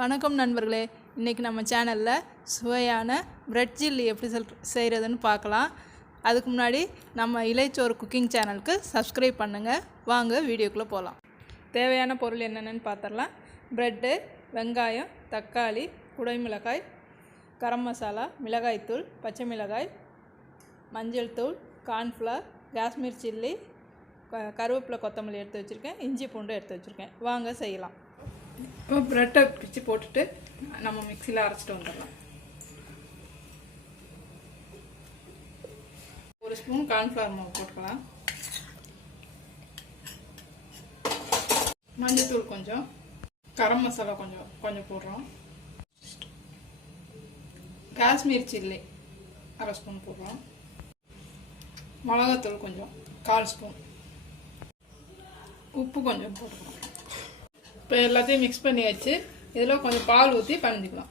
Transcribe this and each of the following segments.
வணக்கம் நண்பர்களே, இன்றைக்கி நம்ம சேனலில் சுவையான பிரெட் சில்லி எப்படி செய்கிறதுன்னு பார்க்கலாம். அதுக்கு முன்னாடி நம்ம இலைச்சோறு குக்கிங் சேனலுக்கு சப்ஸ்கிரைப் பண்ணுங்கள். வாங்க வீடியோக்குள்ளே போகலாம். தேவையான பொருள் என்னென்னு பார்த்துடலாம். ப்ரெட்டு, வெங்காயம், தக்காளி, குடைமிளகாய், கரம் மசாலா, மிளகாய்த்தூள், பச்சை மிளகாய், மஞ்சள் தூள், கார்ன்ஃப்ளவர், காஷ்மீர் சில்லி, கருவேப்பிலை, கொத்தமல்லி எடுத்து வச்சுருக்கேன். இஞ்சி பூண்டு எடுத்து வச்சுருக்கேன். வாங்க செய்யலாம். இப்போ ப்ரெட்டை பிச்சு போட்டுட்டு நம்ம மிக்சியில் அரைச்சிட்டு வந்துடலாம். ஒரு ஸ்பூன் கார்ன்ஃப்ளவர் மாவு போட்டுக்கலாம். மஞ்சத்தூள் கொஞ்சம், கரம் மசாலா கொஞ்சம் போடுறோம். காஷ்மீர் சில்லி அரை ஸ்பூன் போடுறோம். மிளகாத்தூள் கொஞ்சம் 1/4 ஸ்பூன், உப்பு கொஞ்சம் போட்டுக்கலாம். இப்போ எல்லாத்தையும் மிக்ஸ் பண்ணி வச்சு இதில் கொஞ்சம் பால் ஊற்றி பணிஞ்சிக்கலாம்.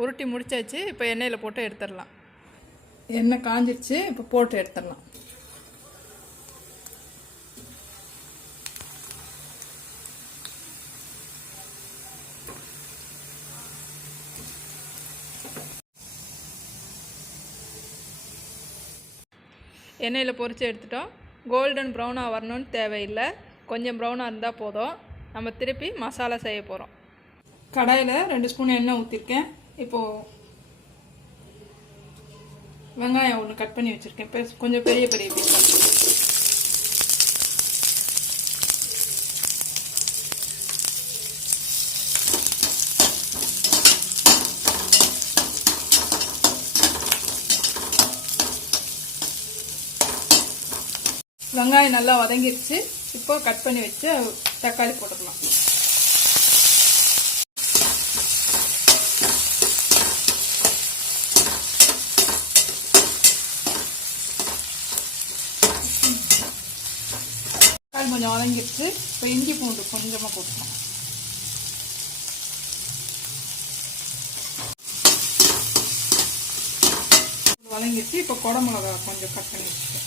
உருட்டி முடிச்சாச்சு. இப்போ எண்ணெயில் போட்டு எடுத்துடலாம். எண்ணெய் காஞ்சிருச்சு. இப்போ போட்டு எடுத்துடலாம். எண்ணெயில் பொரித்து எடுத்துட்டோம். கோல்டன் ப்ரௌனாக வரணும்னு தேவையில்லை, கொஞ்சம் ப்ரௌனாக இருந்தால் போதும். நம்ம திருப்பி மசாலா செய்ய போகிறோம். கடாயில் 2 ஸ்பூன் எண்ணெய் ஊற்றிருக்கேன். இப்போது வெங்காயம் ஒன்று கட் பண்ணி வச்சுருக்கேன், கொஞ்சம் பெரிய பீஸாக. வெங்காயம் நல்லா வதங்கிடுச்சு. இப்போ கட் பண்ணி வச்சு தக்காளி போட்டுக்கலாம். தக்காளி கொஞ்சம் வதங்கிடுச்சு. இப்போ இஞ்சி பூண்டு கொஞ்சமாக போட்டுக்கலாம். வதங்கிடுச்சு. இப்போ குடமிளகா கொஞ்சம் கட் பண்ணி வச்சுக்கேன்.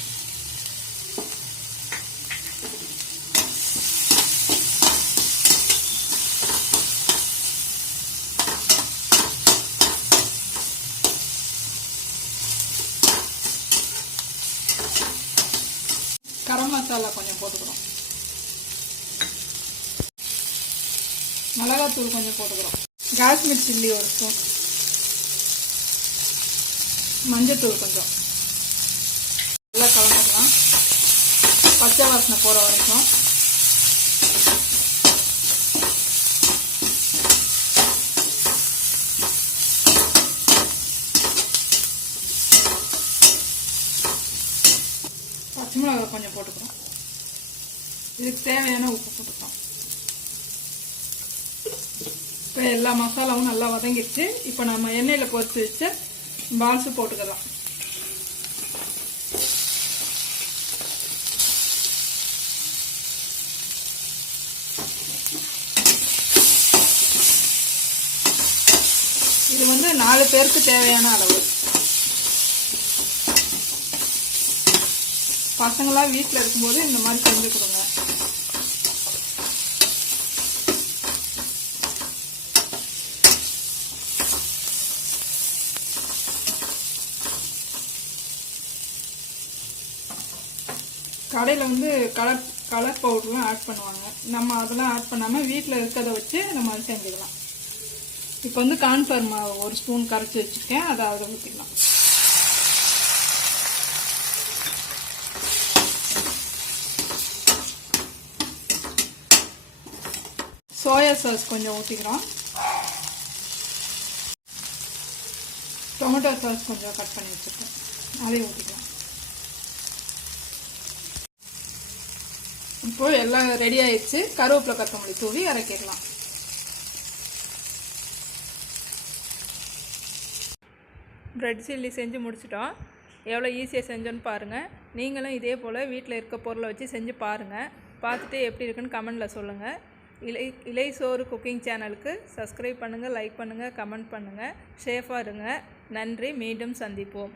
கரம் மசாலா கொஞ்சம் போட்டுக்கிறோம். மிளகாத்தூள் கொஞ்சம் போட்டுக்கிறோம். காஷ்மீர் சில்லி ஒரு ஸ்பூன், மஞ்சத்தூள் கொஞ்சம். நல்லா கலந்துக்கலாம். பச்சை வாசனை போகிற வரைக்கும். பச்சை மிளகாய் கொஞ்சம் போட்டுக்கிறோம். இதுக்கு தேவையான உப்பு போட்டுக்கிறோம். இப்போ எல்லா மசாலாவும் நல்லா வதங்கிடுச்சு. இப்போ நம்ம எண்ணெயில் பொரித்து வச்சு பால்ஸு போட்டுக்கலாம். இது 4 பேருக்கு தேவையான அளவு. பசங்களாம் வீட்டில் இருக்கும்போது இந்த மாதிரி செஞ்சு கொடுங்க. கடையில் கலர் பவுடர்லாம் ஆட் பண்ணுவாங்க. நம்ம அதெல்லாம் ஆட் பண்ணாமல் வீட்டில் இருக்கிறத வச்சு நம்ம அது செஞ்சுக்கலாம். இப்போ கார்ன்ஃப்ளவர் மாவு 1 ஸ்பூன் கரைச்சி வச்சுருக்கேன். அதை ஊற்றிக்கலாம். சோயா சாஸ் கொஞ்சம் ஊற்றிக்கிறோம். டொமேட்டோ சாஸ் கொஞ்சம் கட் பண்ணி வச்சுருக்கேன், அதையும் ஊற்றிக்கலாம். இப்போ எல்லாம் ரெடி ஆயிடுச்சு. கருவேப்பிலை, கொத்தமல்லி தூவி இறக்கிடலாம். பிரெட் சில்லி செஞ்சு முடிச்சிட்டோம். எவ்வளோ ஈஸியாக செஞ்சோன்னு பாருங்கள். நீங்களும் இதே போல் வீட்டில் இருக்க பொருளை வச்சு செஞ்சு பாருங்கள். பார்த்துட்டு எப்படி இருக்குன்னு கமெண்டில் சொல்லுங்கள். இலைச்சோறு குக்கிங் சேனலுக்கு சப்ஸ்கிரைப் பண்ணுங்கள், லைக் பண்ணுங்கள், கமெண்ட் பண்ணுங்கள். சேஃபாக இருங்க. நன்றி. மீண்டும் சந்திப்போம்.